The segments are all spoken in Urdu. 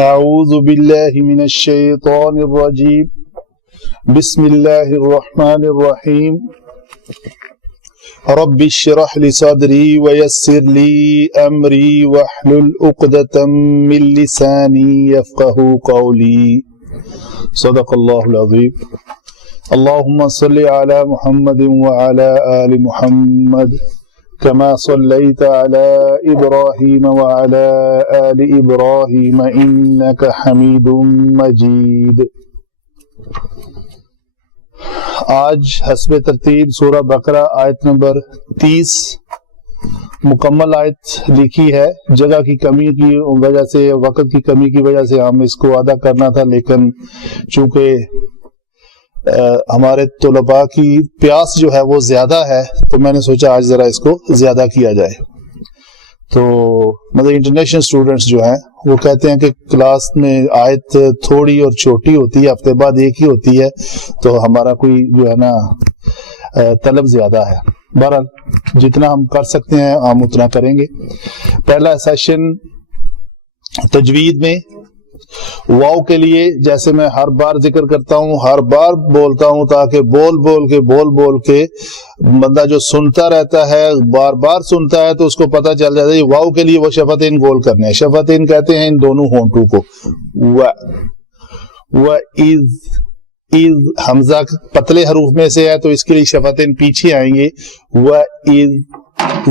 اعوذ باللہ من الشیطان الرجیم بسم اللہ الرحمن الرحیم رب اشرح لی صدری ویسر لی امری واحلل عقدۃ من لسانی یفقہوا قولی صدق اللہ العظیم اللہم صلی علی محمد وعلی آل محمد كما صليت على إبراهيم وعلى آل إبراهيم إنك حميد مجيد۔ آج حسب ترتیب سورہ بقرہ آیت نمبر 30 مکمل آیت لکھی ہے۔ جگہ کی کمی کی وجہ سے، وقت کی کمی کی وجہ سے ہم اس کو ادا کرنا تھا، لیکن چونکہ ہمارے طلباء کی پیاس جو ہے وہ زیادہ ہے تو میں نے سوچا آج ذرا اس کو زیادہ کیا جائے۔ تو مطلب انٹرنیشنل اسٹوڈنٹس جو ہیں وہ کہتے ہیں کہ کلاس میں آیت تھوڑی اور چھوٹی ہوتی ہے، ہفتے بعد ایک ہی ہوتی ہے، تو ہمارا کوئی جو ہے نا طلب زیادہ ہے۔ بہرحال جتنا ہم کر سکتے ہیں ہم اتنا کریں گے۔ پہلا سیشن تجوید میں واو کے لیے، جیسے میں ہر بار ذکر کرتا ہوں، ہر بار بولتا ہوں تاکہ بول بول کے بندہ جو سنتا رہتا ہے، بار بار سنتا ہے تو اس کو پتہ چل جاتا ہے واو کے لیے وہ شفتین گول کرنے ہیں۔ شفتین کہتے ہیں ان دونوں ہونٹوں کو۔ از حمزہ پتلے حروف میں سے ہے تو اس کے لیے شفتین پیچھے آئیں گے۔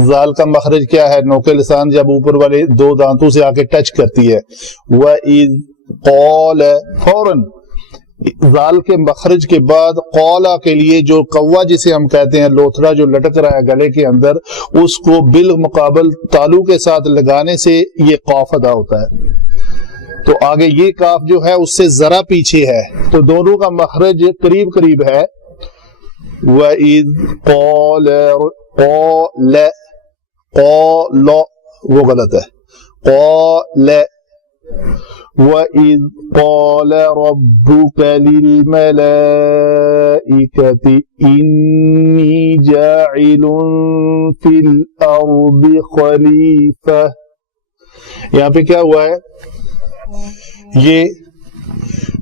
زال کا مخرج کیا ہے؟ نوک لسان جب اوپر والے دو دانتوں سے آ کے ٹچ کرتی ہے۔ وَإِذْ قَالَ فوراً زال کے مخرج کے بعد قولا کے لیے جو قوا جسے ہم کہتے ہیں، لوتھڑا جو لٹک رہا ہے گلے کے اندر، اس کو بالمقابل تالو کے ساتھ لگانے سے یہ قاف ادا ہوتا ہے۔ تو آگے یہ کاف جو ہے اس سے ذرا پیچھے ہے، تو دونوں کا مخرج قریب ہے۔ وَإِذْ قَالَ قَالَ قَالَ وہ غلط ہے، قَالَ وَإِذْ قَالَ رَبُّكَ لِلْمَلَائِكَةِ إِنِّي جَاعِلٌ فِي الْأَرْضِ خَلِيفَةً۔ یہاں پہ کیا ہوا ہے؟ یہ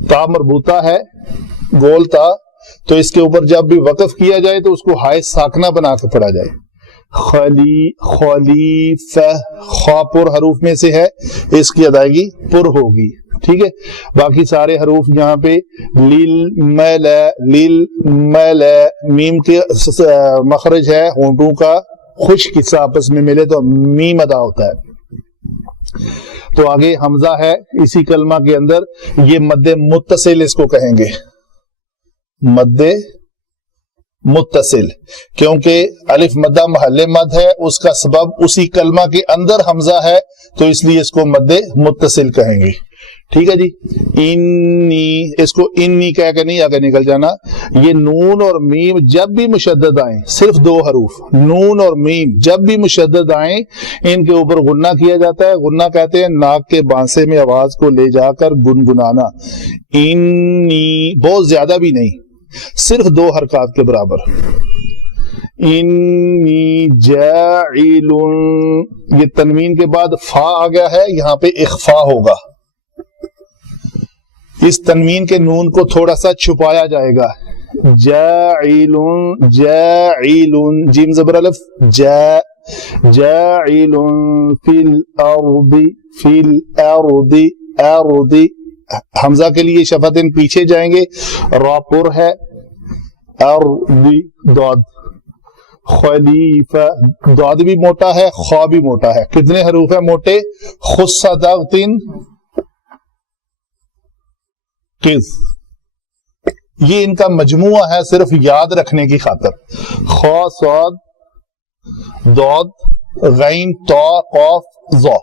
تا مربوطہ ہے، گول تا، تو اس کے اوپر جب بھی وقف کیا جائے تو اس کو ہائے ساکنہ بنا کے پڑھا جائے۔ خلیفہ خا پر حروف میں سے ہے، اس کی ادائیگی پر ہوگی، ٹھیک ہے۔ باقی سارے حروف یہاں پہ لیل میم کے مخرج ہے، ہونٹوں کا خشک حصہ آپس میں ملے تو میم ادا ہوتا ہے۔ تو آگے حمزہ ہے اسی کلمہ کے اندر، یہ مد متصل اس کو کہیں گے، مد متصل، کیونکہ الف مدہ محل مد ہے، اس کا سبب اسی کلمہ کے اندر حمزہ ہے تو اس لیے اس کو مد متصل کہیں گے، ٹھیک ہے جی۔ انی، اس کو انی کہہ کے نہیں آگے نکل جانا۔ یہ نون اور میم جب بھی مشدد آئیں، صرف دو حروف نون اور میم جب بھی مشدد آئیں، ان کے اوپر غنہ کیا جاتا ہے۔ غنہ کہتے ہیں ناک کے بانسے میں آواز کو لے جا کر گنگنانا۔ انی بہت زیادہ بھی نہیں، صرف دو حرکات کے برابر۔ انی جاعل، یہ تنوین کے بعد فا آ گیا ہے، یہاں پہ اخفا ہوگا۔ اس تنوین کے نون کو تھوڑا سا چھپایا جائے گا۔ جاعل جاعل، جیم زبر الف جا، جاعل فی الارض، فی الارض ارض، حمزہ کے لیے شفتین پیچھے جائیں گے، را پر ہے، ارضی داد، خلیفہ داد بھی موٹا ہے، خا بھی موٹا ہے۔ کتنے حروف ہیں موٹے؟ خصہ داغتین کز، یہ ان کا مجموعہ ہے صرف یاد رکھنے کی خاطر۔ خا صاد داد غین تا قاف ظا،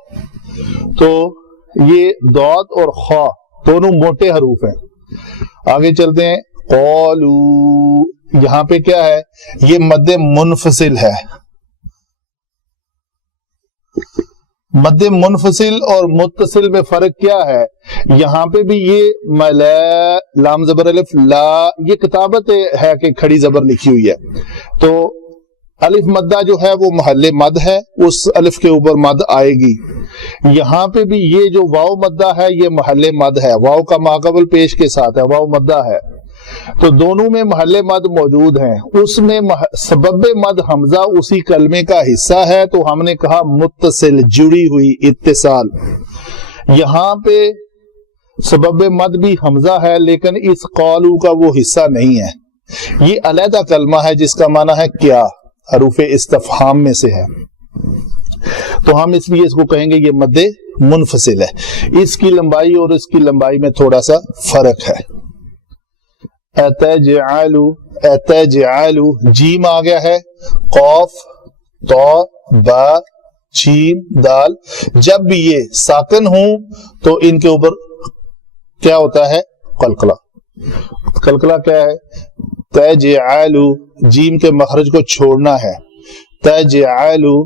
تو یہ داد اور خا دونوں موٹے حروف ہیں۔ آگے چلتے ہیں۔ قالو، یہاں پہ کیا ہے؟ یہ مد منفصل ہے۔ مد منفصل اور متصل میں فرق کیا ہے؟ یہاں پہ بھی یہ ملا، لام زبر الف لا، یہ کتابت ہے کہ کھڑی زبر لکھی ہوئی ہے، تو الف مدہ جو ہے وہ محل مد ہے، اس الف کے اوپر مد آئے گی۔ یہاں پہ بھی یہ جو واو مدہ ہے یہ محل مد ہے، واو کا ماقبل پیش کے ساتھ ہے، واو مدہ ہے، تو دونوں میں محل مد موجود ہیں۔ اس میں سبب مد حمزہ اسی کلمے کا حصہ ہے، تو ہم نے کہا متصل، جڑی ہوئی، اتصال۔ یہاں پہ سبب مد بھی حمزہ ہے لیکن اس قالو کا وہ حصہ نہیں ہے، یہ علیحدہ کلمہ ہے جس کا معنی ہے کیا، حروف استفہام میں سے ہے، تو ہم اس لیے اس کو کہیں گے یہ مد منفصل ہے۔ اس کی لمبائی اور اس کی لمبائی میں تھوڑا سا فرق ہے۔ اتجعلو، اتجعلو، جیم آ گیا ہے، قاف، تا، با، جیم، دال، جب بھی یہ ساکن ہوں تو ان کے اوپر کیا ہوتا ہے، قلقلہ۔ قلقلہ کیا ہے، تجعلو، جیم کے مخرج کو چھوڑنا ہے، تجعلو،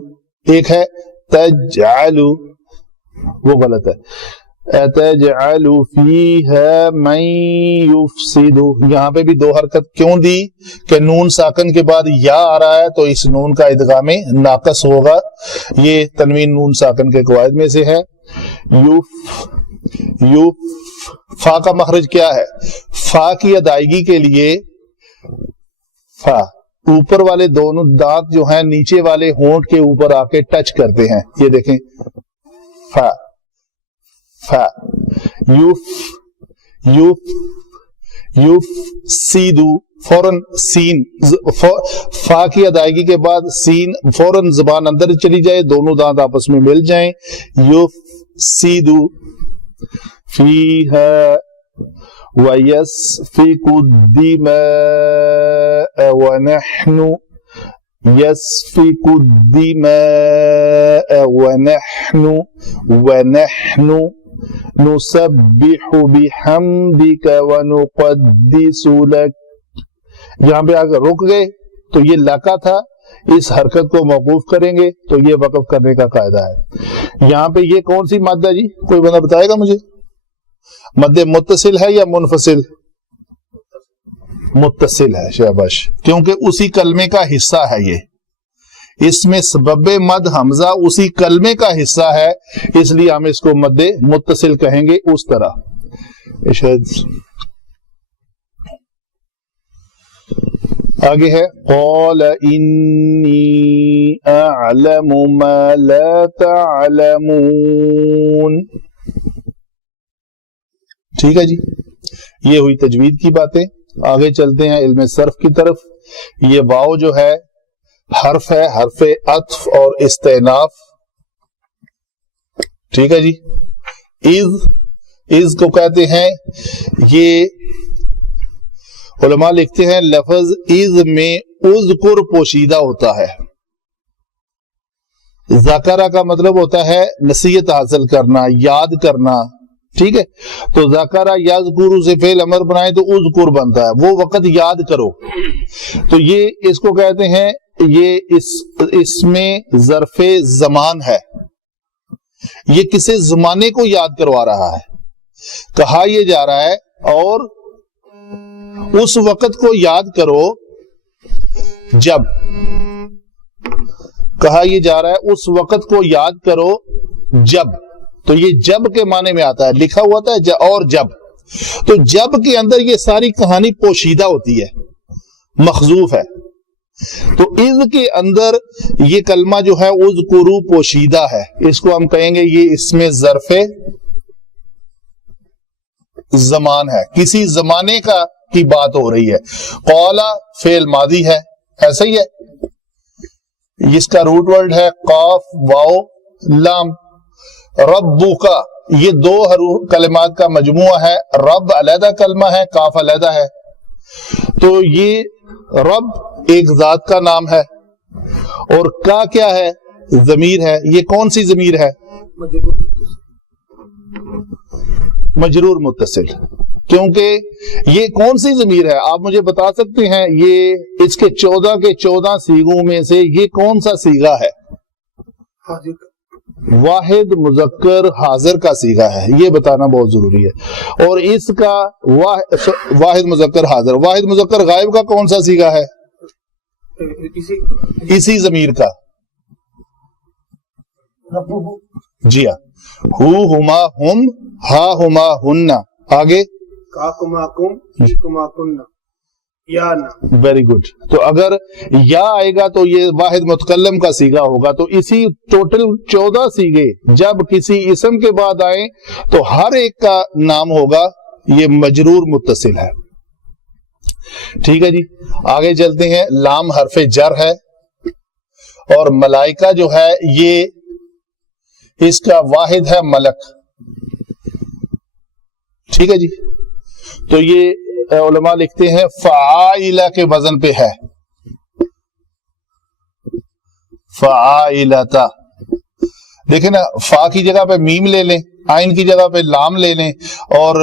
ایک ہے تجعلو، وہ غلط ہے، اتجعل فیہا من یفسد، یہاں پہ بھی دو حرکت کیوں دی کہ نون ساکن کے بعد یا آ رہا ہے تو اس نون کا ادغام ناقص ہوگا، یہ تنوین نون ساکن کے قواعد میں سے ہے۔ فا کا مخرج کیا ہے، فا کی ادائیگی کے لیے فا اوپر والے دونوں دانت جو ہیں نیچے والے ہونٹ کے اوپر آ کے ٹچ کرتے ہیں، یہ دیکھیں فا، فا، یفسدو، فوراً سین، فا کی ادائیگی کے بعد سین فوراً زبان اندر چلی جائے، دونوں دانت آپس میں مل جائیں، یفسدو فیہا وَيَسْفِكُ الدِّمَاءَ وَنَحْنُ يَسْفِكُ الدِّمَاءَ وَنَحْنُ نُسَبِّحُ بِحَمْدِكَ وَنُقَدِّسُ لَكَ۔ یہاں پہ اگر رک گئے تو یہ لکا تھا، اس حرکت کو موقوف کریں گے تو یہ وقف کرنے کا قاعدہ ہے۔ یہاں پہ یہ کون سی مد ہے جی، کوئی بندہ بتائے گا مجھے؟ مد متصل ہے یا منفصل؟ متصل ہے، شاباش، کیونکہ اسی کلمے کا حصہ ہے، یہ اس میں سبب مد حمزہ اسی کلمے کا حصہ ہے، اس لیے ہم اس کو مد متصل کہیں گے۔ اس طرح آگے ہے قال انی اعلم ما لا تعلمون، ٹھیک ہے جی، یہ ہوئی تجوید کی باتیں۔ آگے چلتے ہیں علم صرف کی طرف۔ یہ واو جو ہے حرف ہے، حرف عطف اور استئناف، ٹھیک ہے جی۔ از کو کہتے ہیں، یہ علماء لکھتے ہیں لفظ از میں اذکر پوشیدہ ہوتا ہے۔ ذکرہ کا مطلب ہوتا ہے نصیحت حاصل کرنا، یاد کرنا، ٹھیک ہے، تو ذکرہ یذکر سے فعل امر بنائے تو اذکر بنتا ہے، وہ وقت یاد کرو، تو یہ اس کو کہتے ہیں، یہ اس میں ظرف زمان ہے، یہ کسی زمانے کو یاد کروا رہا ہے، کہا یہ جا رہا ہے اور اس وقت کو یاد کرو جب، کہا یہ جا رہا ہے اس وقت کو یاد کرو جب، تو یہ جب کے معنی میں آتا ہے، لکھا ہوا تھا اور جب، تو جب کے اندر یہ ساری کہانی پوشیدہ ہوتی ہے، مخذوف ہے، تو اذ کے اندر یہ کلمہ جو ہے اذکرو پوشیدہ ہے، اس کو ہم کہیں گے یہ اس میں ظرف زمان ہے، کسی زمانے کی بات ہو رہی ہے۔ قولا فعل ماضی ہے، ایسا ہی ہے، اس کا روٹ ورڈ ہے قاف واو لام، ربو کا یہ دو کلمات کا مجموعہ ہے، رب علیحدہ کلمہ ہے، کاف علیحدہ ہے، تو یہ رب ایک ذات کا نام ہے، اور کا کیا ہے، ضمیر ہے، یہ کون سی ضمیر ہے، مجرور متصل، کیونکہ یہ کون سی ضمیر ہے آپ مجھے بتا سکتے ہیں، یہ اس کے 14 سیغوں میں سے یہ کون سا سیغہ ہے، واحد مذکر حاضر کا سیغہ ہے، یہ بتانا بہت ضروری ہے، اور اس کا واحد مذکر حاضر، واحد مذکر غائب کا کون سا سیغہ ہے، اسی ضمیر کا. جی ہاں. ہو ہما ہم ہا ہما ہن. آگے کاکما کم کما کننا یا نا. Very good. تو اگر یا آئے گا تو یہ واحد متکلم کا صیغہ ہوگا. تو اسی ٹوٹل 14 صیغے جب کسی اسم کے بعد آئے تو ہر ایک کا نام ہوگا یہ مجرور متصل ہے. ٹھیک ہے جی. آگے چلتے ہیں. لام حرف جر ہے اور ملائکہ جو ہے یہ اس کا واحد ہے ملک. ٹھیک ہے جی. تو یہ علماء لکھتے ہیں فعائلہ کے وزن پہ ہے. فعائلتا. دیکھیں نا, فا کی جگہ پہ میم لے لیں, آئین کی جگہ پہ لام لے لیں, اور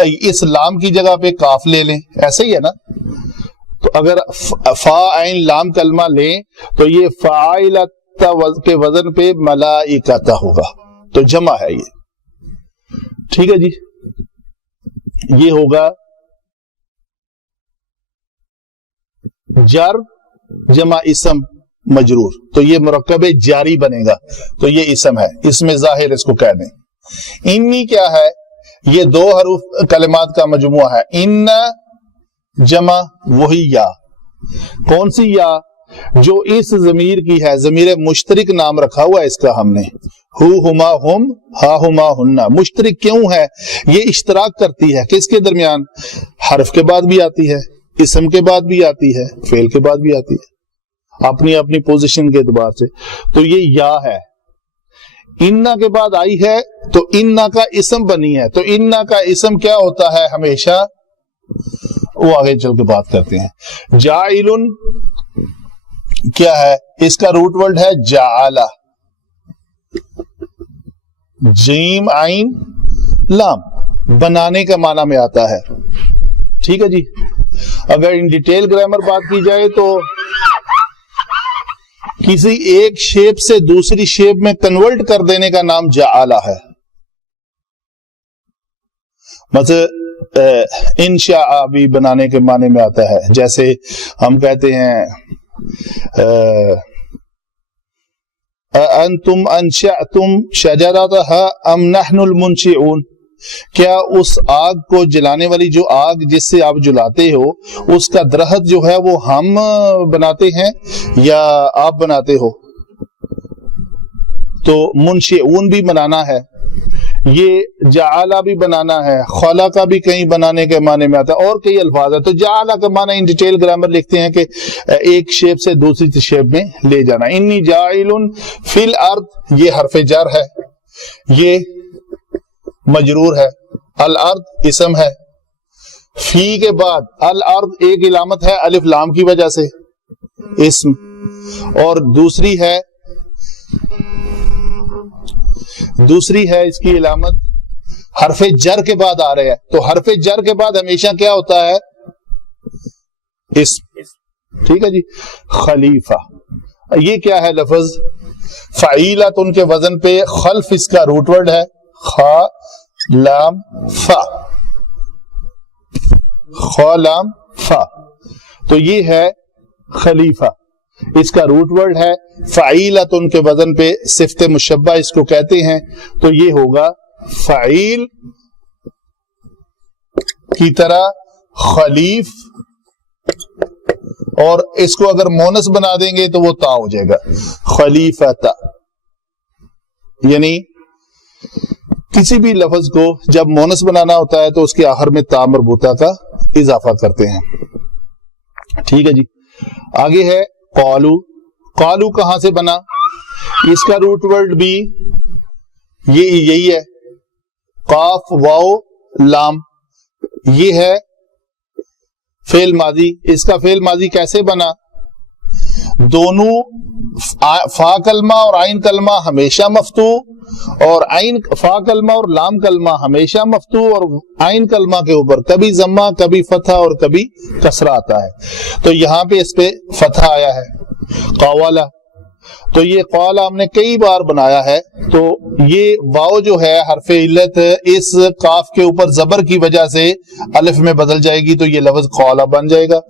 اس لام کی جگہ پہ کاف لے لیں. ایسے ہی ہے نا. تو اگر فا عین لام کلمہ لیں تو یہ فعائلتا کے وزن پہ ملائکتا ہوگا. تو جمع ہے یہ. ٹھیک ہے جی. یہ ہوگا جر جمع اسم مجرور. تو یہ مرکب جاری بنے گا. تو یہ اسم ہے, اس میں ظاہر اس کو کہہ دیں. انی کیا ہے؟ یہ 2 حروف کلمات کا مجموعہ ہے. ان جمع وہی یا. کون سی یا؟ جو اس ضمیر کی ہے. ضمیر مشترک نام رکھا ہوا ہے اس کا ہم نے. ہو ہما ہم ہا ہما ہننا. مشترک کیوں ہے؟ یہ اشتراک کرتی ہے کس کے درمیان؟ حرف کے بعد بھی آتی ہے, اسم کے بعد بھی آتی ہے, فعل کے بعد بھی آتی ہے, اپنی اپنی پوزیشن کے اعتبار سے. تو یہ یا ہے. انا کے بعد آئی ہے تو انا کا اسم بنی ہے. تو انا کا اسم کیا ہوتا ہے ہمیشہ؟ وہ آگے چل کے بات کرتے ہیں. جاعلن کیا ہے؟ اس کا روٹ ورڈ ہے جعلا. جیم عین لام, بنانے کا معنی میں آتا ہے. ٹھیک ہے جی. اگر ان ڈیٹیل گرامر بات کی جائے تو کسی ایک شیپ سے دوسری شیپ میں کنورٹ کر دینے کا نام جعلا ہے. مطلب انشاء بھی بنانے کے معنی میں آتا ہے. جیسے ہم کہتے ہیں انتم انشأتم شجرتها ام نحن المنشئون. کیا اس آگ کو جلانے والی جو آگ جس سے آپ جلاتے ہو اس کا درخت جو ہے وہ ہم بناتے ہیں یا آپ بناتے ہو؟ تو منشئون بھی بنانا ہے, یہ جعلا بھی بنانا ہے, خلق بھی کہیں بنانے کے معنی میں آتا ہے, اور کئی الفاظ ہے. تو جعلا کا معنی ان ڈیٹیل گرامر لکھتے ہیں کہ ایک شیپ سے دوسری شیپ میں لے جانا. انی جاعل فی الارض, یہ حرف جر ہے, یہ مجرور ہے. الارض اسم ہے. فی کے بعد الارض ایک علامت ہے الف لام کی وجہ سے اسم, اور دوسری ہے اس کی علامت حرف جر کے بعد آ رہے ہیں. تو حرف جر کے بعد ہمیشہ کیا ہوتا ہے؟ اسم. ٹھیک ہے جی. خلیفہ, یہ کیا ہے لفظ؟ فعیلت. ان کے وزن پہ خلف اس کا روٹ ورڈ ہے. خا لام فا. خا لام فا. تو یہ ہے خلیفہ, اس کا روٹ ورڈ ہے. فعیلت ان کے وزن پہ صفت مشبہ اس کو کہتے ہیں. تو یہ ہوگا فعیل کی طرح خلیف, اور اس کو اگر مونس بنا دیں گے تو وہ تا ہو جائے گا خلیفتا. یعنی کسی بھی لفظ کو جب مونس بنانا ہوتا ہے تو اس کے آخر میں تا مربوطہ کا اضافہ کرتے ہیں. ٹھیک ہے جی. آگے ہے قالو. قالو کہاں سے بنا؟ اس کا روٹ ورڈ بھی یہی ہے, قاف واو لام. یہ ہے فعل ماضی. اس کا فعل ماضی کیسے بنا؟ دونوں فا کلمہ اور عین کلمہ ہمیشہ مفتوح, اور عین فا کلمہ اور لام کلمہ ہمیشہ مفتوح, اور عین کلمہ کے اوپر کبھی ضمہ کبھی فتح اور کبھی کسرہ آتا ہے. تو یہاں پہ اس پہ فتح آیا ہے. قوالا. تو یہ قال ہم نے کئی بار بنایا ہے. تو یہ واو جو ہے حرف علت اس کاف کے اوپر زبر کی وجہ سے الف میں بدل جائے گی تو یہ لفظ قال بن جائے گا.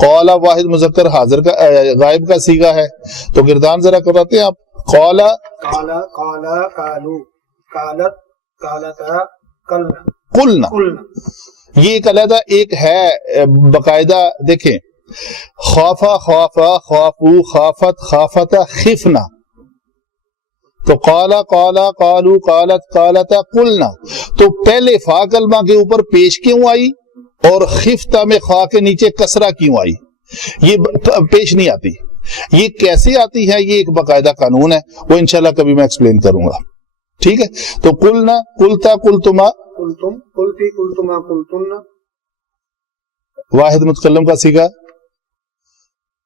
قال واحد مذکر حاضر کا غائب کا صیغہ ہے. تو گردان ذرا کراتے ہیں آپ. قال قال قال قالوا قالت قالتا قلنا قلنا. قلنا. یہ ایک علیحدہ ایک ہے باقاعدہ. دیکھیں خوافا خوافا خوافو خافت خافتا خفنا. تو قالا قالا قالو قالت قالتا قلنا. تو پہلے فا کلمہ کے اوپر پیش کیوں آئی اور خفتا میں خا کے نیچے کسرہ کیوں آئی؟ یہ پیش نہیں آتی. یہ کیسے آتی ہے؟ یہ ایک باقاعدہ قانون ہے، وہ انشاءاللہ کبھی میں ایکسپلین کروں گا. ٹھیک ہے. تو قلنا قلتا قلتما قلتم قلتی قلتما قلتن واحد متکلم کا صیغہ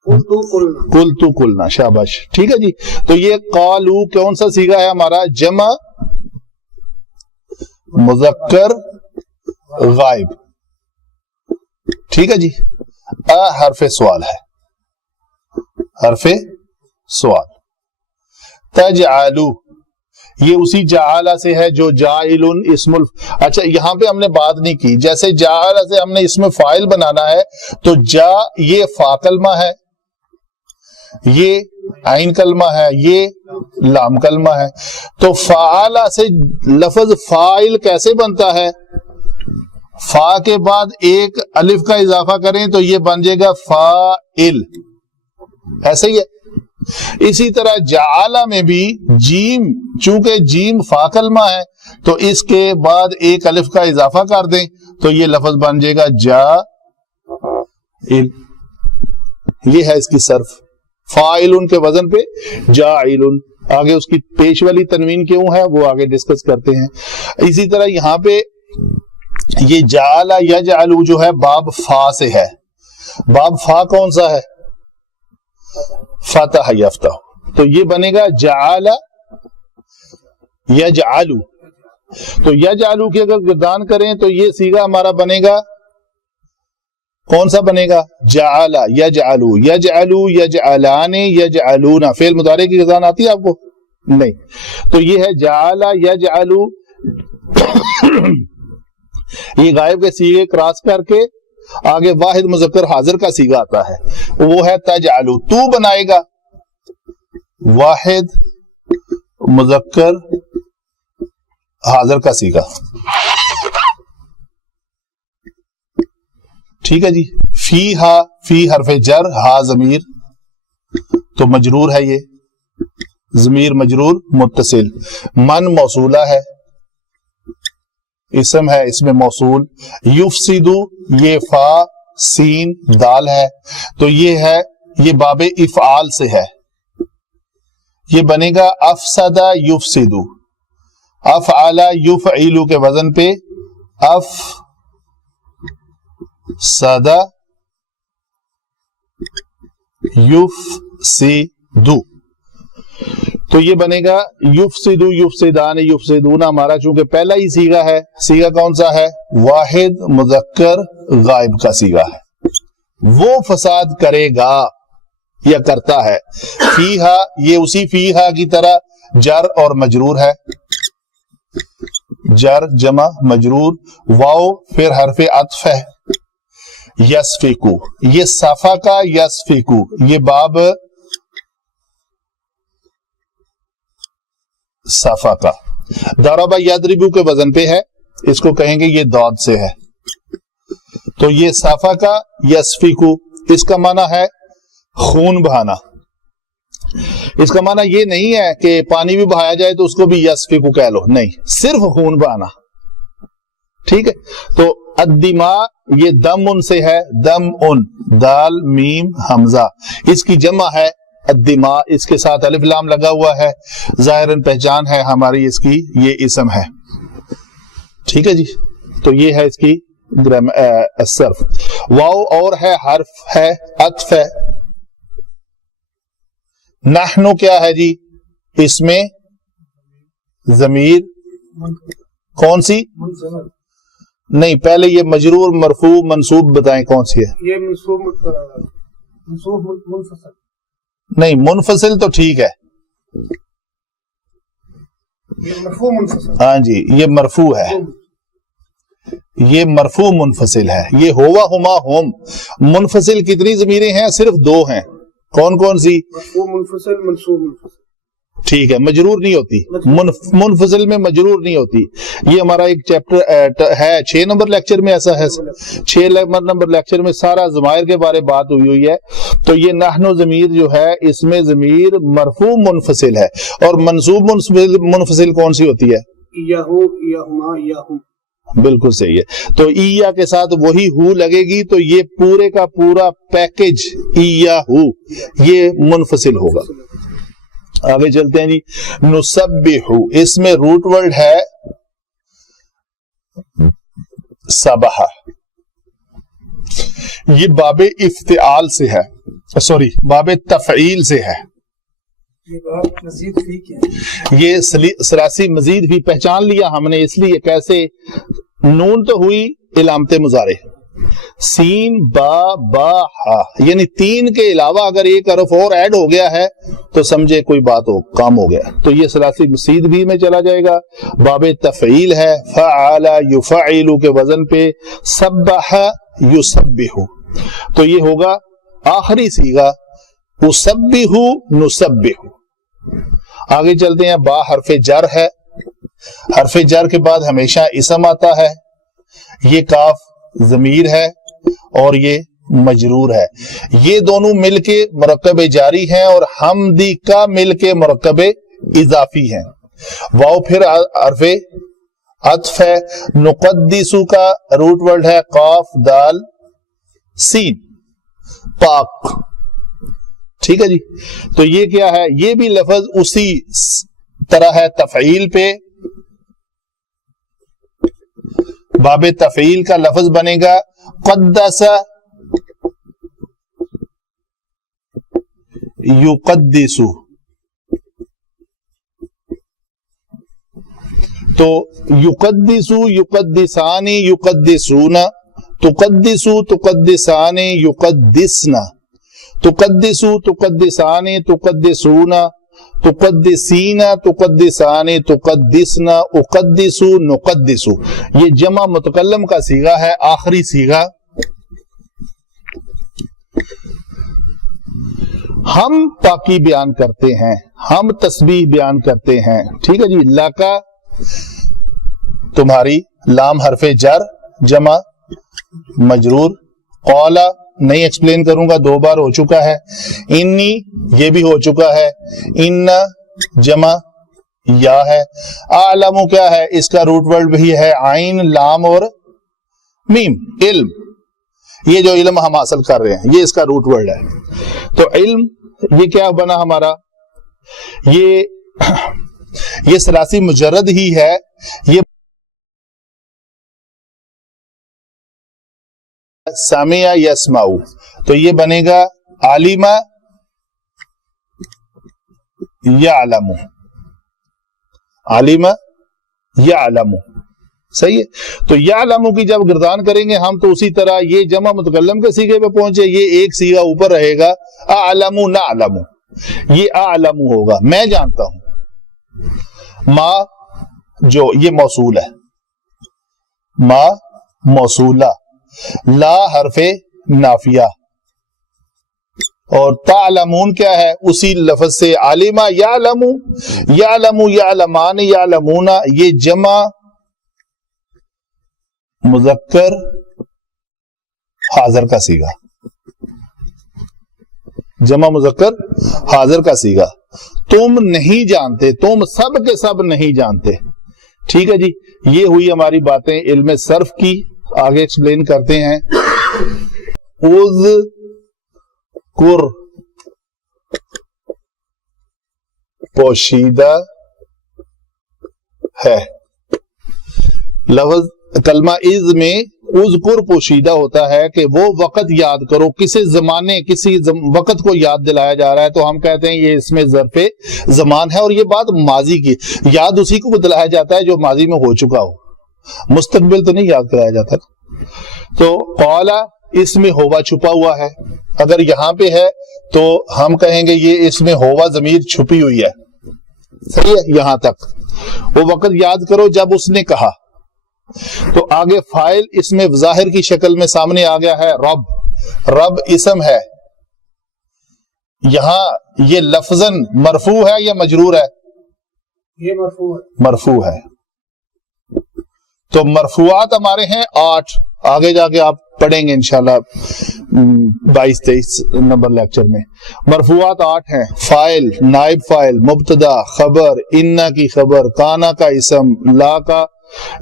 قلتو قلنا. قلتو قلنا. شاباش. ٹھیک ہے جی. تو یہ قالو کون سا صیغہ ہے ہمارا؟ جمع مذکر غائب. ٹھیک ہے جی. حرف سوال ہے، حرف سوال. تجعلو یہ اسی جعالہ سے ہے جو جاعل اسم اچھا یہاں پہ ہم نے بات نہیں کی. جیسے جعالہ سے ہم نے اسم فاعل بنانا ہے تو جا یہ فا کلمہ ہے، یہ عین کلمہ ہے، یہ لام کلمہ ہے. تو فعالہ سے لفظ فاعل کیسے بنتا ہے؟ فا کے بعد ایک الف کا اضافہ کریں تو یہ بن جائے گا فاعل. ایسے ہی ہے. اسی طرح جعالہ میں بھی جیم، چونکہ جیم فا کلمہ ہے تو اس کے بعد ایک الف کا اضافہ کر دیں تو یہ لفظ بن جائے گا جاعل. یہ ہے اس کی صرف. فاعل کے وزن پہ جاعل. آگے اس کی پیش والی تنوین کیوں ہے وہ آگے ڈسکس کرتے ہیں. اسی طرح یہاں پہ یہ جعل یجعل جو ہے باب فا سے ہے. باب فا کون سا ہے؟ فتح یفتح. تو یہ بنے گا جعل یجعل. تو یجعل کی اگر گردان کریں تو یہ صیغہ ہمارا بنے گا کون سا بنے گا؟ جعل یجعل یجعل یجعلان یجعلون. فعل مضارع کی گردان آتی ہے آپ کو؟ نہیں. تو یہ ہے جعل یجعل. یہ غائب کے صیغے کراس کر کے آگے واحد مذکر حاضر کا صیغہ آتا ہے، وہ ہے تجعلو. تو بنائے گا واحد مذکر حاضر کا صیغہ. ٹھیک ہے جی. فی ہا فی حرف جر، ہا ضمیر تو مجرور ہے، یہ ضمیر مجرور متصل. من موصولہ ہے، اسم ہے، اس میں موصول. یفسدو یہ فا سین دال ہے تو یہ ہے، یہ باب افعال سے ہے. یہ بنے گا افسدہ یفسدو. افعل یفعلو کے وزن پہ افسدہ یفسدو. تو یہ بنے گا یفسدو یفسدان یفسدون. ہمارا چونکہ پہلا ہی صیغہ ہے، صیغہ کون سا ہے؟ واحد مذکر غائب کا صیغہ ہے. وہ فساد کرے گا یا کرتا ہے. فیہا یہ اسی فیہا کی طرح جر اور مجرور ہے، جر جمع مجرور. واو پھر حرف عطف ہے. یسفکو یہ صفا کا یسفکو، یہ باب صفا کا. ضرب یضرب کے وزن پہ ہے، اس کو کہیں گے یہ داد سے ہے. تو یہ صفا کا یسفکو، اس کا معنی ہے خون بہانا. اس کا معنی یہ نہیں ہے کہ پانی بھی بہایا جائے تو اس کو بھی یسفکو کہہ لو، نہیں، صرف خون بہانا. ٹھیک ہے. تو الدماء یہ دم ان سے ہے، دم ان دال میم حمزہ، اس کی جمع ہے الدماء. اس کے ساتھ الف لام لگا ہوا ہے، ظاہراً پہچان ہے ہماری اس کی، یہ اسم ہے. ٹھیک ہے جی. تو یہ ہے اس کی صرف. واو اور ہے، حرف ہے، عطف ہے. نحنو کیا ہے جی؟ اس میں ضمیر کون سی؟ نہیں، پہلے یہ مجرور مرفوع منصوب بتائیں کون سی ہے؟ یہ منصوب منفصل. نہیں، منفصل تو ٹھیک ہے، یہ مرفوع منفصل. ہاں جی یہ مرفوع ہے, یہ مرفوع منفصل ہے. یہ ہوا ہما ہوم منفصل کتنی ضمیریں ہیں؟ صرف دو ہیں. کون کون سی؟ مرفوع منفصل, منصوب منفصل. ٹھیک ہے, مجرور نہیں ہوتی, منفصل میں مجرور نہیں ہوتی. یہ ہمارا ایک چیپٹر ہے 6 نمبر لیکچر میں, ایسا ہے 6 نمبر لیکچر میں سارا ضمائر کے بارے بات ہوئی ہے. تو یہ نحن ضمیر جو ہے اس میں ضمیر مرفوع منفصل ہے, اور منصوب منفصل کون سی ہوتی ہے؟ یاہو, یاہما, یاہم. بالکل صحیح ہے. تو اییا کے ساتھ وہی ہو لگے گی, تو یہ پورے کا پورا پیکج اییا ہو یہ منفصل ہوگا. آگے چلتے ہیں جی. نسبح, اس میں روٹ ورڈ ہے سبح, یہ باب افتعال سے ہے, سوری باب تفعیل سے ہے. یہ ثلاثی مزید بھی پہچان لیا ہم نے, اس لیے کیسے؟ نون تو ہوئی علامت مضارع, سین با با ہا, یعنی 3 کے علاوہ اگر ایک حرف اور ایڈ ہو گیا ہے تو سمجھے کوئی بات ہو, کام ہو گیا. تو یہ ثلاثی مزید بھی میں چلا جائے گا. باب تفعیل ہے, فعل یفعل کے وزن پہ, سبح یسبح, تو یہ ہوگا آخری صیغہ اسبح نسبح. آگے چلتے ہیں. با حرف جر ہے, حرف جر کے بعد ہمیشہ اسم آتا ہے. یہ کاف ضمیر ہے اور یہ مجرور ہے. یہ دونوں مل کے مرکب جاری ہیں اور حمدی کا مل کے مرکب اضافی ہیں. واو پھر حرف عطف ہے. نقدسو کا روٹ ورڈ ہے قاف دال سین, پاک. ٹھیک ہے جی. تو یہ کیا ہے؟ یہ بھی لفظ اسی طرح ہے تفعیل پہ. باب تفعیل کا لفظ بنے گا قدس یقدسو. تو یقدسو, یقدسانی, یقدسون, تقدسو, تقدسانی, یقدسنا, تقدسو, تقدسانی, تقدسون, تقدسین, تقدسانی, تقدسنا, اقدسو, نقدسو. یہ جمع متکلم کا صیغہ ہے, آخری صیغہ. ہم پاکی بیان کرتے ہیں, ہم تسبیح بیان کرتے ہیں. ٹھیک ہے جی. لاکا تمہاری, لام حرف جر جمع مجرور. قولا نہیں ایکسپلین کروں گا, 2 بار ہو چکا ہے. انی یہ بھی ہو چکا ہے. ان جمع یا ہے. اعلم کیا ہے؟ اس کا روٹ ورڈ بھی ہے عین لام اور میم, علم. یہ جو علم ہم حاصل کر رہے ہیں یہ اس کا روٹ ورڈ ہے. تو علم یہ کیا بنا ہمارا؟ یہ ثلاثی مجرد ہی ہے. یہ سامع یسمع, تو یہ بنے گا عالم یعلم, عالم یعلم. صحیح ہے. تو یعلم کی جب گردان کریں گے ہم تو اسی طرح یہ جمع متکلم کے صیغے پہ پہنچے, یہ ایک صیغہ اوپر رہے گا. اعلم نعلم, یہ اعلم ہوگا میں جانتا ہوں. ما جو یہ موصول ہے, ما موصولہ. لا حرف نافیہ, اور تعلمون کیا ہے؟ اسی لفظ سے عالم یعلم, یعلم یعلمان, یعلمون. یہ جمع مذکر حاضر کا صیغہ, جمع مذکر حاضر کا صیغہ. تم نہیں جانتے, تم سب کے سب نہیں جانتے. ٹھیک ہے جی. یہ ہوئی ہماری باتیں علم صرف کی. آگے ایکسپلین کرتے ہیں. اذکر پوشیدہ ہے. لفظ کلمہ از میں اذکر پوشیدہ ہوتا ہے کہ وہ وقت یاد کرو, کسی زمانے کسی وقت کو یاد دلایا جا رہا ہے تو ہم کہتے ہیں یہ اس میں ظرف زمان ہے. اور یہ بات ماضی کی, یاد اسی کو دلایا جاتا ہے جو ماضی میں ہو چکا ہو, مستقبل تو نہیں یاد کرایا جاتا. تو قولا اس میں ہوا چھپا ہوا ہے. اگر یہاں پہ ہے تو ہم کہیں گے یہ اس میں ہوا ضمیر چھپی ہوئی ہے. صحیح ہے یہاں تک وہ وقت یاد کرو جب اس نے کہا. تو آگے فاعل اس میں ظاہر کی شکل میں سامنے آ گیا ہے رب. رب اسم ہے. یہاں یہ لفظاً مرفوع ہے یا مجرور ہے؟ یہ مرفوع ہے. مرفوع ہے. تو مرفوعات ہمارے ہیں 8. آگے جا کے آپ پڑھیں گے انشاءاللہ 22-23 نمبر لیکچر میں. مرفوعات 8 ہیں. فاعل، نائب فاعل، مبتدا، خبر، انا کی خبر، کانا کا اسم، لا کا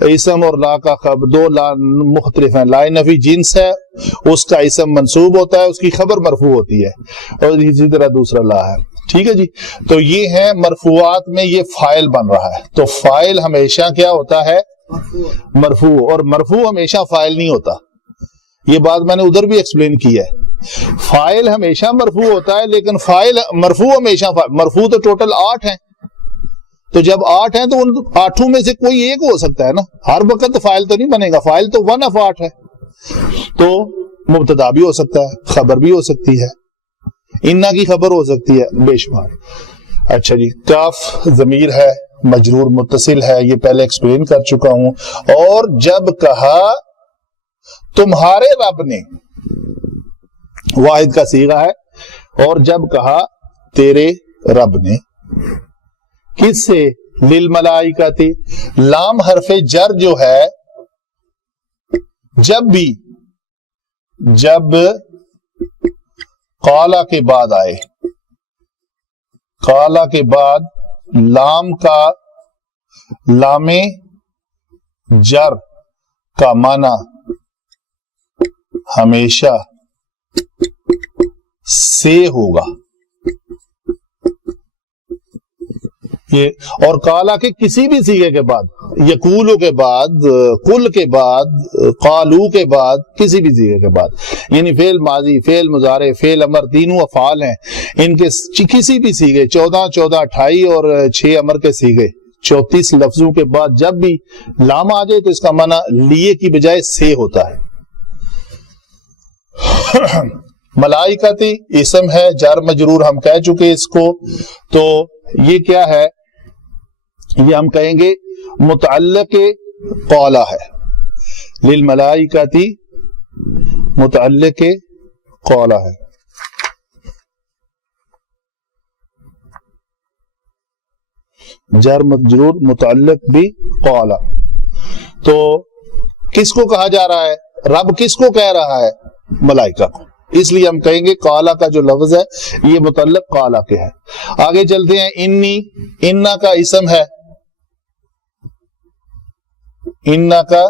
اسم اور لا کا خبر. 2 لا مختلف ہیں. لا نفی جنس ہے، اس کا اسم منصوب ہوتا ہے، اس کی خبر مرفوع ہوتی ہے، اور اسی طرح دوسرا لا ہے. ٹھیک ہے جی. تو یہ ہے مرفوعات میں یہ فاعل بن رہا ہے. تو فاعل ہمیشہ کیا ہوتا ہے؟ مرفوع. اور مرفوع ہمیشہ فاعل نہیں ہوتا. یہ بات میں نے ادھر بھی ایکسپلین کی ہے. فاعل ہمیشہ مرفوع ہوتا ہے لیکن فاعل مرفوع ہمیشہ مرفوع تو ٹوٹل 8 ہیں. تو جب 8 ہیں تو ان 8 میں سے کوئی ایک ہو سکتا ہے نا. ہر وقت فاعل تو نہیں بنے گا. فاعل تو 1 of 8 ہے. تو مبتدا بھی ہو سکتا ہے، خبر بھی ہو سکتی ہے، انا کی خبر ہو سکتی ہے، بے شمار. اچھا جی. کاف ضمیر ہے، مجرور متصل ہے، یہ پہلے ایکسپلین کر چکا ہوں. اور جب کہا تمہارے رب نے، واحد کا صیغہ ہے. اور جب کہا تیرے رب نے، کس سے؟ للملائکۃ. لام حرف جر جو ہے جب قالا کے بعد آئے، قالا کے بعد لام کا، لام جر کا معنی ہمیشہ سے ہوگا. یہ اور قالا کے کسی بھی صیغے کے بعد، یقولو کے بعد، قل کے بعد، قالو کے بعد، کسی بھی صیغے کے بعد، یعنی فعل ماضی، فعل مضارع، فعل امر، تینوں افعال ہیں، ان کے کسی بھی صیغے 14 14 28 اور 6 امر کے صیغے 34 لفظوں کے بعد جب بھی لام آ جائے تو اس کا معنی لیے کی بجائے سے ہوتا ہے. ملائکۃ اسم ہے، جار مجرور ہم کہہ چکے اس کو. تو یہ کیا ہے؟ یہ ہم کہیں گے متعلق قولا ہے. للملائکۃ متعلق قولا ہے. جار مجرور متعلق بھی قولا. تو کس کو کہا جا رہا ہے؟ رب کس کو کہہ رہا ہے؟ ملائکہ کو. اس لیے ہم کہیں گے قالا کا جو لفظ ہے یہ متعلق قالا کے ہے. آگے چلتے ہیں. انی، انا کا اسم ہے، انا کا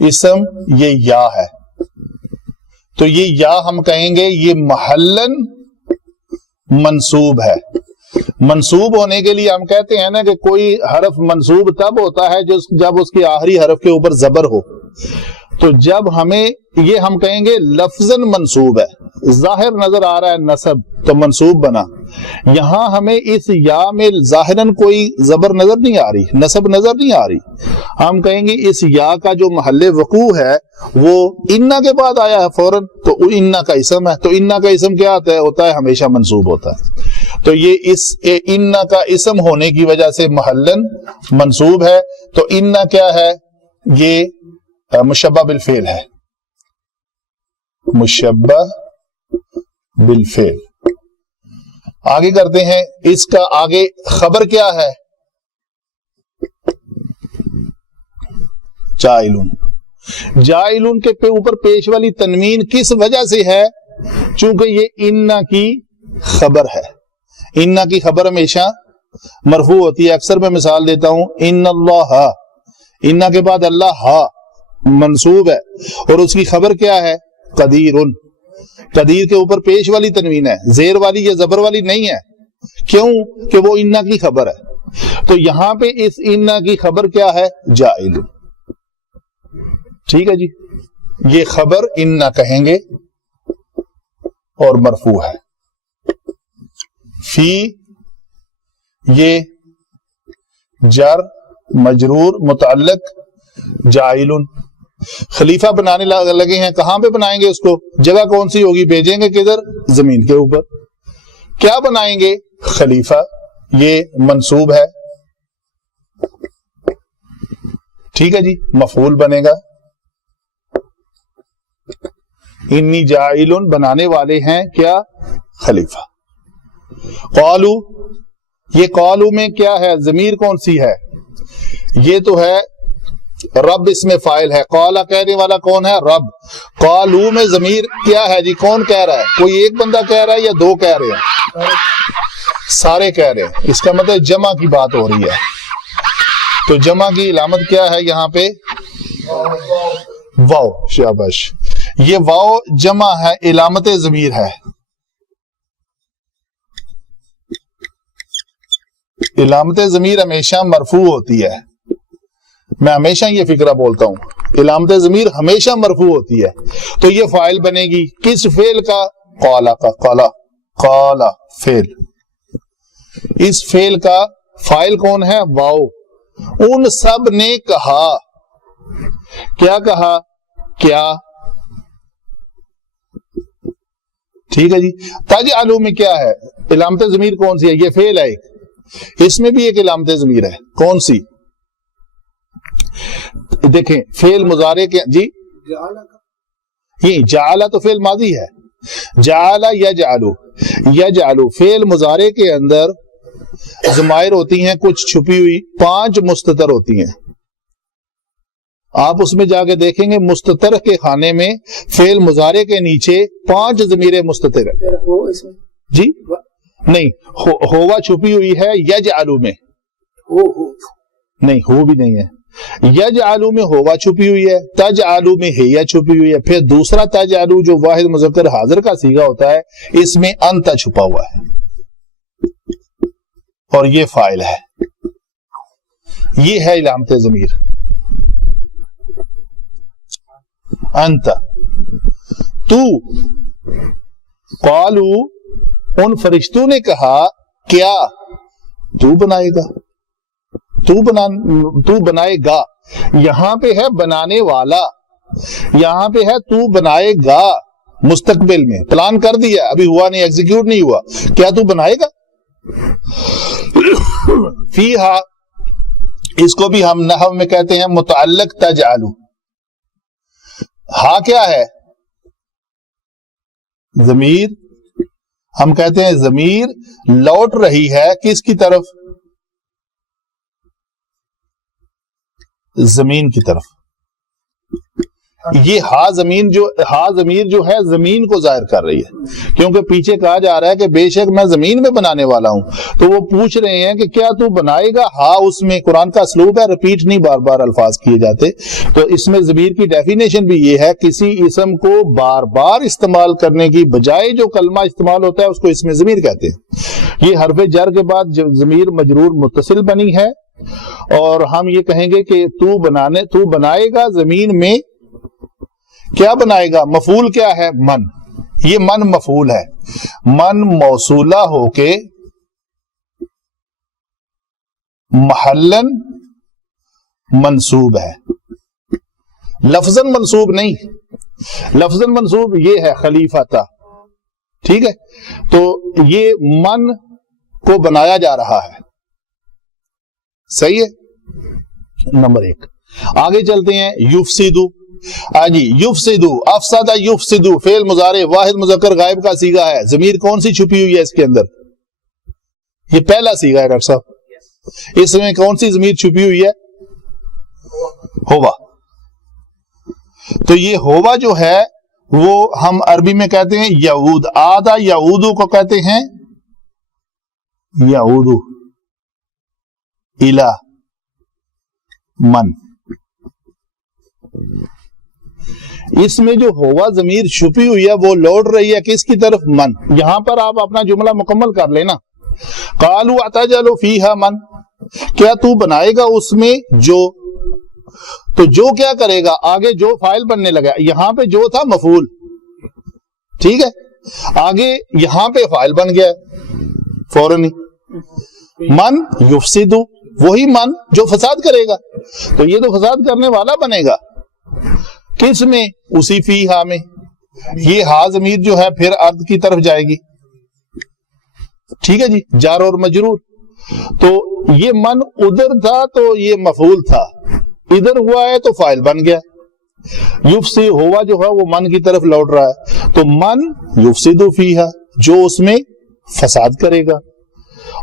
اسم یہ یا ہے. تو یہ یا ہم کہیں گے یہ محلن منصوب ہے. منصوب ہونے کے لیے ہم کہتے ہیں نا کہ کوئی حرف منصوب تب ہوتا ہے جب اس کے آخری حرف کے اوپر زبر ہو. تو جب ہمیں یہ ہم کہیں گے لفظاً منصوب ہے، ظاہر نظر آ رہا ہے نصب تو منصوب بنا. یہاں ہمیں اس یا میں ظاہراً کوئی زبر نظر نہیں آ رہی، نصب نظر نہیں آ رہی. ہم کہیں گے اس یا کا جو محل وقوع ہے وہ انا کے بعد آیا ہے فوراً، تو انا کا اسم ہے. تو انا کا اسم کیا ہوتا ہے؟ ہمیشہ منصوب ہوتا ہے. تو یہ اس انا کا اسم ہونے کی وجہ سے محلن منصوب ہے. تو انا کیا ہے؟ یہ مشبہ بالفعل ہے، مشبہ بالفعل. آگے کرتے ہیں. اس کا آگے خبر کیا ہے؟ جائلون. جائلون کے اوپر پیش والی تنوین کس وجہ سے ہے؟ چونکہ یہ انا کی خبر ہے. انا کی خبر ہمیشہ مرفوع ہوتی ہے. اکثر میں مثال دیتا ہوں. ان اللہ، انا کے بعد اللہ منصوب ہے اور اس کی خبر کیا ہے؟ قدیر. قدیر کے اوپر پیش والی تنوین ہے، زیر والی یا زبر والی نہیں ہے. کیوں؟ کہ وہ انا کی خبر ہے. تو یہاں پہ اس انا کی خبر کیا ہے؟ جائل. ٹھیک ہے جی. یہ خبر انا کہیں گے اور مرفوع ہے. فی یہ جر مجرور متعلق جائل. خلیفہ بنانے لگے ہیں. کہاں پہ بنائیں گے اس کو؟ جگہ کون سی ہوگی؟ بھیجیں گے کدھر؟ زمین کے اوپر. کیا بنائیں گے؟ خلیفہ. یہ منصوب ہے، ٹھیک ہے جی، مفعول بنے گا. انی جاعل بنانے والے ہیں کیا؟ خلیفہ. قالو، یہ قالو میں کیا ہے؟ ضمیر کون سی ہے؟ یہ تو ہے رب، اس میں فاعل ہے. قالا کہنے والا کون ہے؟ رب. قالو میں ضمیر کیا ہے جی؟ کون کہہ رہا ہے؟ کوئی ایک بندہ کہہ رہا ہے یا دو کہہ رہے ہیں؟ سارے کہہ رہے ہیں. اس کا مطلب جمع کی بات ہو رہی ہے. تو جمع کی علامت کیا ہے یہاں پہ؟ واو. شاباش. یہ واو جمع ہے، علامت ضمیر ہے. علامت ضمیر ہمیشہ مرفوع ہوتی ہے. میں ہمیشہ یہ فکرہ بولتا ہوں، علامت ضمیر ہمیشہ مرفوع ہوتی ہے. تو یہ فاعل بنے گی کس فعل کا؟ قالا کا. قالا، قالا فعل. اس فعل کا فاعل کون ہے؟ واو. ان سب نے کہا. کیا کہا؟ کیا. ٹھیک ہے جی. تجعلوا میں کیا ہے؟ علامت ضمیر کون سی ہے؟ یہ فعل ہے ایک، اس میں بھی ایک علامت ضمیر ہے. کون سی؟ دیکھیں فعل مضارع کے جی یہ جعل تو فعل ماضی ہے. جعل یجعل، یجعل فعل مضارع کے اندر ضمائر ہوتی ہیں کچھ چھپی ہوئی، 5 مستتر ہوتی ہیں. آپ اس میں جا کے دیکھیں گے مستتر کے خانے میں فعل مضارع کے نیچے 5 ضمیر مستتر ہے جی. نہیں، ہوا چھپی ہوئی ہے یجعل میں. نہیں، ہو بھی نہیں ہے. یجعل میں ہوا چھپی ہوئی ہے، تجعل میں ہیا چھپی ہوئی ہے. پھر دوسرا تجعل جو واحد مذکر حاضر کا صیغہ ہوتا ہے، اس میں انت چھپا ہوا ہے اور یہ فاعل ہے. یہ ہے علامت ضمیر. انت. تو. قالو، ان فرشتوں نے کہا کیا؟ تو بنائے گا. تو بنائے گا. یہاں پہ ہے بنانے والا، یہاں پہ ہے تو بنائے گا. مستقبل میں پلان کر دیا، ابھی ہوا نہیں، ایگزیکیوٹ نہیں ہوا. کیا تو بنائے گا؟ فیہا، اس کو بھی ہم نحو میں کہتے ہیں متعلق تجعلو. ہاں کیا ہے؟ ضمیر. ہم کہتے ہیں ضمیر لوٹ رہی ہے کس کی طرف؟ زمین کی طرف. یہ ہا ضمیر جو ہے زمین کو ظاہر کر رہی ہے، کیونکہ پیچھے کہا جا رہا ہے کہ بے شک میں زمین میں بنانے والا ہوں. تو وہ پوچھ رہے ہیں کہ کیا تو بنائے گا؟ ہاں، اس میں قرآن کا اسلوب ہے، ریپیٹ نہیں بار بار الفاظ کیے جاتے. تو اس میں ضمیر کی ڈیفینیشن بھی یہ ہے، کسی اسم کو بار بار استعمال کرنے کی بجائے جو کلمہ استعمال ہوتا ہے اس کو اس میں ضمیر کہتے ہیں. یہ حرف جر کے بعد جو ضمیر مجرور متصل بنی ہے، اور ہم یہ کہیں گے کہ تو بنائے گا زمین میں. کیا بنائے گا؟ مفعول کیا ہے؟ من. یہ من مفعول ہے. من موصولہ ہو کے محلن منصوب ہے، لفظاً منصوب نہیں. لفظاً منصوب یہ ہے خلیفہ. ٹھیک ہے، تو یہ من کو بنایا جا رہا ہے. صحیح ہے. نمبر 1. آگے چلتے ہیں. یفسدو. جی، یفسدو، افسدہ یفسدو فعل مضارع واحد مذکر غائب کا صیغہ ہے. ضمیر کون سی چھپی ہوئی ہے اس کے اندر؟ یہ پہلا صیغہ ہے ڈاکٹر صاحب. اس میں کون سی ضمیر چھپی ہوئی ہے؟ ہوا. تو یہ ہوا جو ہے وہ ہم عربی میں کہتے ہیں یعود. آدھا یعودو کو کہتے ہیں یعودو الا من. اس میں جو ہوا ضمیر چھپی ہوئی ہے وہ لوٹ رہی ہے کس کی طرف؟ من. یہاں پر آپ اپنا جملہ مکمل کر لینا. قالوا اتجعل فیہا من، کیا تو بنائے گا اس میں جو؟ تو جو کیا کرے گا؟ آگے جو فاعل بننے لگا. یہاں پہ جو تھا مفعول، ٹھیک ہے، آگے یہاں پہ فاعل بن گیا فوراً. من یفسدو، وہی من جو فساد کرے گا. تو یہ تو فساد کرنے والا بنے گا. کس میں؟ اسی فیہا میں. یہ ہا ضمیر جو ہے پھر ارد کی طرف جائے گی. ٹھیک ہے جی، جار اور مجرور. تو یہ من ادھر تھا تو یہ مفعول تھا، ادھر ہوا ہے تو فاعل بن گیا. یفسی ہوا جو ہے وہ من کی طرف لوٹ رہا ہے، تو من یفسدو فیہا، جو اس میں فساد کرے گا.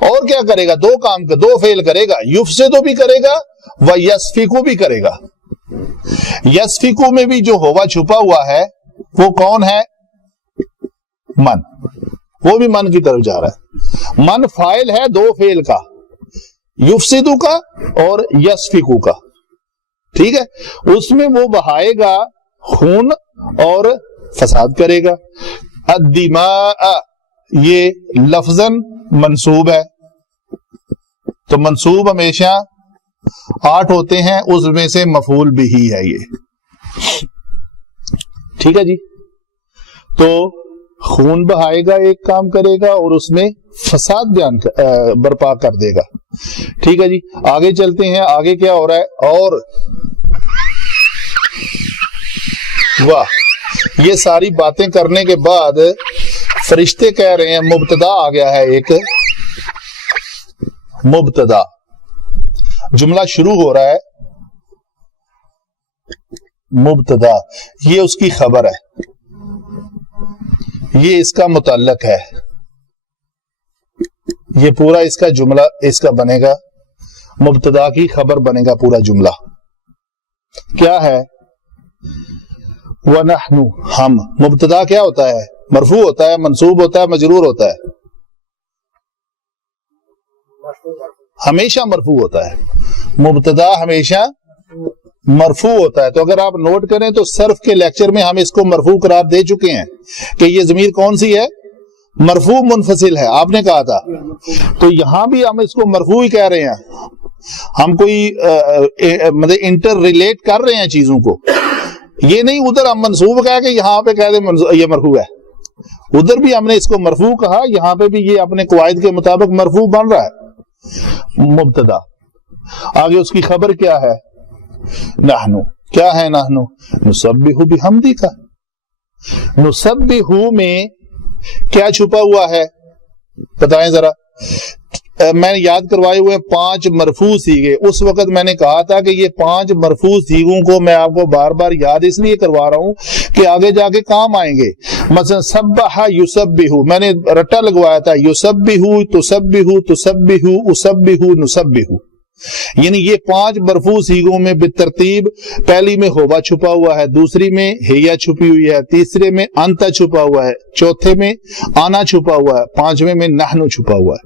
اور کیا کرے گا؟ دو کام کا، دو فعل کرے گا، یفسدو بھی کرے گا و یسفکو بھی کرے گا. یسفکو میں بھی جو ہوا چھپا ہوا ہے وہ کون ہے؟ من. وہ بھی من کی طرف جا رہا ہے. من فاعل ہے دو فعل کا، یفسدو کا اور یسفکو کا. ٹھیک ہے، اس میں وہ بہائے گا خون اور فساد کرے گا. الدماء یہ لفظاً منصوب ہے، تو منصوب ہمیشہ 8 ہوتے ہیں، اس میں سے مفعول بھی ہے یہ. ٹھیک ہے جی، تو خون بہائے گا ایک کام کرے گا اور اس میں فساد برپا کر دے گا. ٹھیک ہے جی، آگے چلتے ہیں. آگے کیا ہو رہا ہے؟ اور واہ، یہ ساری باتیں کرنے کے بعد فرشتے کہہ رہے ہیں، مبتدا آ گیا ہے، ایک مبتدا جملہ شروع ہو رہا ہے. مبتدا یہ اس کی خبر ہے، یہ اس کا متعلق ہے، یہ پورا اس کا جملہ اس کا بنے گا، مبتدا کی خبر بنے گا پورا جملہ. کیا ہے؟ وَنَحْنُ ہم. مبتدا کیا ہوتا ہے؟ مرفوع ہوتا ہے، منصوب ہوتا ہے، مجرور ہوتا ہے، ہمیشہ مرفوع ہوتا ہے. مبتدا ہمیشہ مرفوع ہوتا ہے. تو اگر آپ نوٹ کریں تو صرف کے لیکچر میں ہم اس کو مرفوع قرار دے چکے ہیں کہ یہ ضمیر کون سی ہے؟ مرفوع منفصل ہے، آپ نے کہا تھا. تو یہاں بھی ہم اس کو مرفوع ہی کہہ رہے ہیں، ہم کوئی مطلب انٹر ریلیٹ کر رہے ہیں چیزوں کو. یہ نہیں ادھر ہم منصوب کہا کہ یہاں پہ کہہ دیں یہ مرفوع ہے، ادھر بھی ہم نے اس کو مرفوع کہا، یہاں پہ بھی یہ اپنے قواعد کے مطابق مرفوع بن رہا ہے. مبتدا آگے اس کی خبر کیا ہے؟ نحنو. کیا ہے نحنو؟ نسبح بحمدک. نسبح میں کیا چھپا ہوا ہے بتائیں ذرا. میں نے یاد کروائے ہوئے 5 مرفوع صیغے. اس وقت میں نے کہا تھا کہ یہ 5 مرفوع صیغوں کو میں آپ کو بار بار یاد اس لیے کروا رہا ہوں کہ آگے جا کے کام آئیں گے. مثلا سبح یسبح میں نے رٹا لگوایا تھا، یسبح تسبح تسبح اسبح نسبح. یعنی یہ 5 مرفوع صیغوں میں بالترتیب پہلی میں ہوا چھپا ہوا ہے، دوسری میں ہیا چھپی ہوئی ہے، تیسرے میں انتا چھپا ہوا ہے، چوتھے میں آنا چھپا ہوا ہے، 5ویں میں نحنو چھپا ہوا ہے.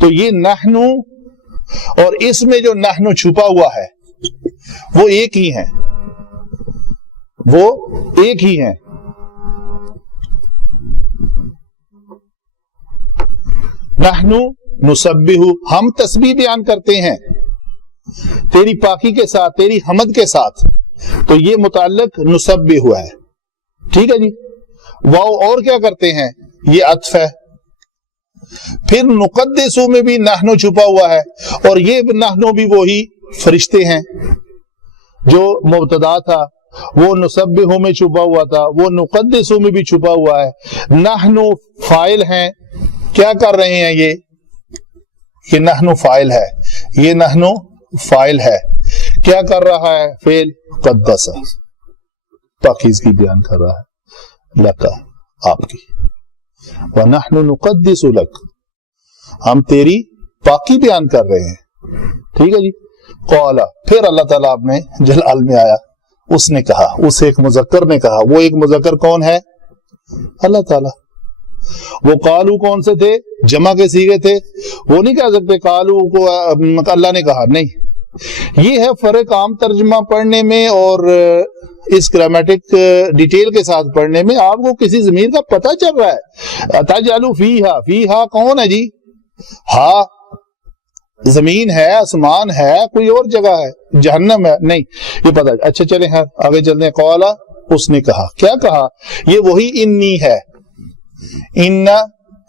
تو یہ نحنو اور اس میں جو نحنو چھپا ہوا ہے وہ ایک ہی ہیں، وہ ایک ہی ہیں. نحنو نسبح ہم تسبیح بیان کرتے ہیں تیری پاکی کے ساتھ، تیری حمد کے ساتھ. تو یہ متعلق نسبح ہوا ہے. ٹھیک ہے جی. واو اور کیا کرتے ہیں؟ یہ عطف ہے. پھر نقدسو میں بھی نحنو چھپا ہوا ہے، اور یہ نحنو بھی وہی فرشتے ہیں. جو مبتدا تھا وہ نسبح میں چھپا ہوا تھا، وہ نقدسو میں بھی چھپا ہوا ہے. نحنو فاعل ہیں. کیا کر رہے ہیں یہ نحنو فاعل ہے، یہ نحنو فاعل ہے. کیا کر رہا ہے؟ فعل قدس، پاکیزگی بیان کر رہا ہے لکا آپ کی. وَنَحْنُ نُقَدِّسُ لَكَ ہم تیری پاکی بیان کر رہے ہیں. ٹھیک ہے جی. قَالَ پھر اللہ تعالیٰ اپنے جلال میں آیا، اس نے کہا، اس ایک مذکر نے کہا. وہ ایک مذکر کون ہے؟ اللہ تعالیٰ. وہ قالو کون سے تھے؟ جمع کے صیغے تھے. وہ نہیں کہہ سکتے قالو کو اللہ نے کہا، نہیں. یہ ہے فرق عام ترجمہ پڑھنے میں اور اس گرامیٹک ڈیٹیل کے ساتھ پڑھنے میں. آپ کو کسی ضمیر کا پتہ چل رہا ہے. تجعلوا فیہا، فیہا کون ہے جی؟ ہاں زمین ہے، آسمان ہے، کوئی اور جگہ ہے، جہنم ہے، نہیں یہ پتہ. اچھا چلیں آگے چلتے ہیں. قال اس نے کہا. کیا کہا؟ یہ وہی انی ہے. انا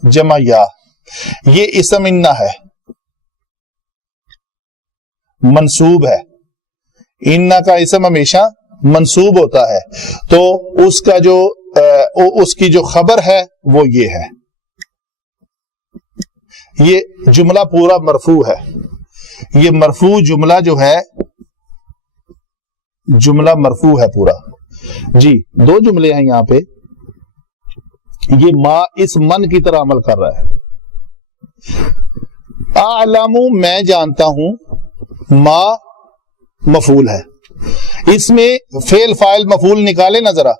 جمع یا، یہ اسم انا ہے، منصوب ہے. انا کا اسم ہمیشہ منصوب ہوتا ہے، تو اس کا جو اس کی جو خبر ہے وہ یہ ہے. یہ جملہ پورا مرفوع ہے. یہ مرفوع جملہ جو ہے جملہ مرفوع ہے پورا. جی 2 جملے ہیں یہاں پہ. یہ ما اس من کی طرح عمل کر رہا ہے. اعلم میں جانتا ہوں، ما مفعول ہے. اس میں فعل فاعل مفعول نکالے نا ذرا،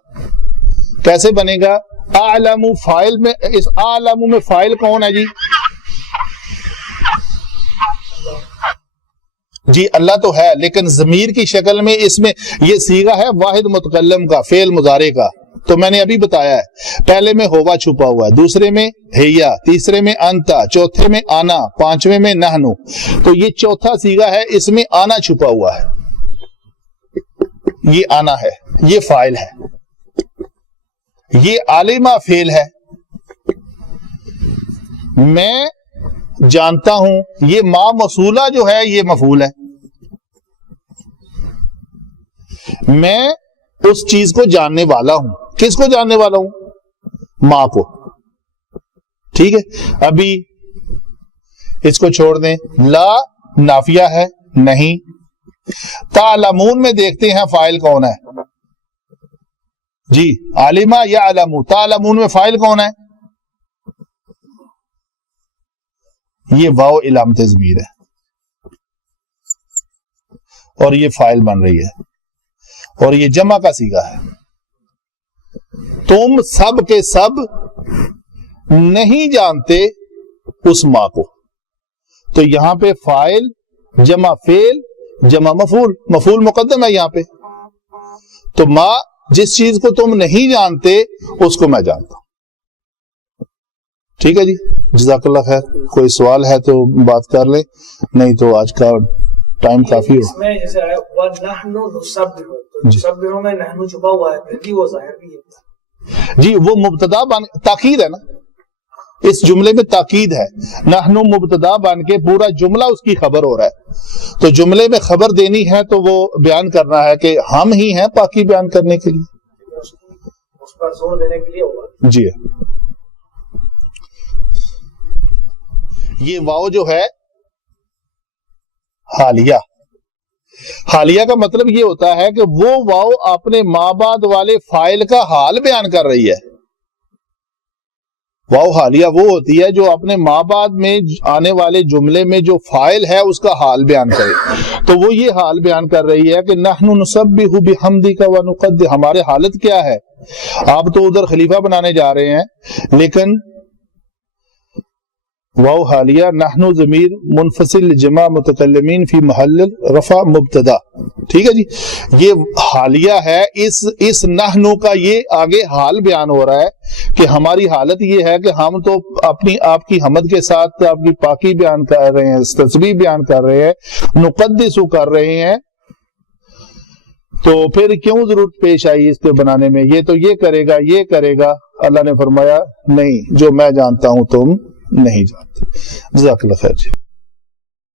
کیسے بنے گا؟ اعلم فاعل میں، اس اعلم میں فاعل کون ہے جی اللہ تو ہے، لیکن ضمیر کی شکل میں اس میں یہ صیغہ ہے واحد متکلم کا، فعل مضارع کا. تو میں نے ابھی بتایا ہے، پہلے میں ہوا چھپا ہوا ہے، دوسرے میں ہیا، تیسرے میں انتا، چوتھے میں آنا، پانچویں میں نحنو. تو یہ چوتھا صیغہ ہے، اس میں آنا چھپا ہوا ہے. یہ آنا ہے، یہ فاعل ہے. یہ عالمہ فعل ہے. میں جانتا ہوں، یہ ما موصولہ جو ہے یہ مفعول ہے. میں اس چیز کو جاننے والا ہوں. کس کو جاننے والا ہوں؟ ماں کو. ٹھیک ہے، ابھی اس کو چھوڑ دیں. لا نافیہ ہے، نہیں. تعلمون میں دیکھتے ہیں فاعل کون ہے جی. عالمہ یا علمو. تعلمون میں فاعل کون ہے؟ یہ واو علامت ضمیر ہے اور یہ فاعل بن رہی ہے اور یہ جمع کا صیغہ ہے. تم سب کے سب نہیں جانتے اس ماں کو. تو یہاں پہ فاعل جمع فعل جمع مفعول، مفعول مقدم ہے یہاں پہ. تو ماں جس چیز کو تم نہیں جانتے اس کو میں جانتا ہوں. ٹھیک ہے جی، جزاک اللہ خیر. کوئی سوال ہے تو بات کر لیں، نہیں تو آج کا ٹائم کافی ہو. اس میں جیسے آیا وَنَحْنُ نُسَبِّحُ، نُسَبِّحُ میں نحن چھپا ہوا ہے، پھر بھی وہ ظاہر بھی ہے جی. وہ مبتدا تاکید ہے نا، اس جملے میں تاکید ہے. نحن مبتدا بن کے پورا جملہ اس کی خبر ہو رہا ہے. تو جملے میں خبر دینی ہے تو وہ بیان کرنا ہے کہ ہم ہی ہیں پاکی بیان کرنے کے لیے، اس پر زور دینے کے لیے ہوا. جی. یہ واو جو ہے حالیہ، حالیہ کا مطلب یہ ہوتا ہے کہ وہ واو اپنے ماں بعد والے فاعل کا حال بیان کر رہی ہے. واو حالیہ وہ ہوتی ہے جو اپنے ماں بعد میں آنے والے جملے میں جو فاعل ہے اس کا حال بیان کرے. تو وہ یہ حال بیان کر رہی ہے کہ نحن نسبح بحمدک ونقدس. ہمارے حالت کیا ہے؟ آپ تو ادھر خلیفہ بنانے جا رہے ہیں، لیکن واو حالیہ نحن ضمیر منفصل جمع متکلمین فی محل رفع مبتدا. ٹھیک ہے جی. یہ حالیہ ہے، اس نحنو کا یہ آگے حال بیان ہو رہا ہے کہ ہماری حالت یہ ہے کہ ہم تو اپنی آپ کی حمد کے ساتھ آپ کی پاکی بیان کر رہے ہیں، تسبیح بیان کر رہے ہیں، نقدس کر رہے ہیں. تو پھر کیوں ضرورت پیش آئی اس کو بنانے میں؟ یہ تو یہ کرے گا، یہ کرے گا. اللہ نے فرمایا نہیں، جو میں جانتا ہوں تم نہیں جانتے. جزاک اللہ خیر جی.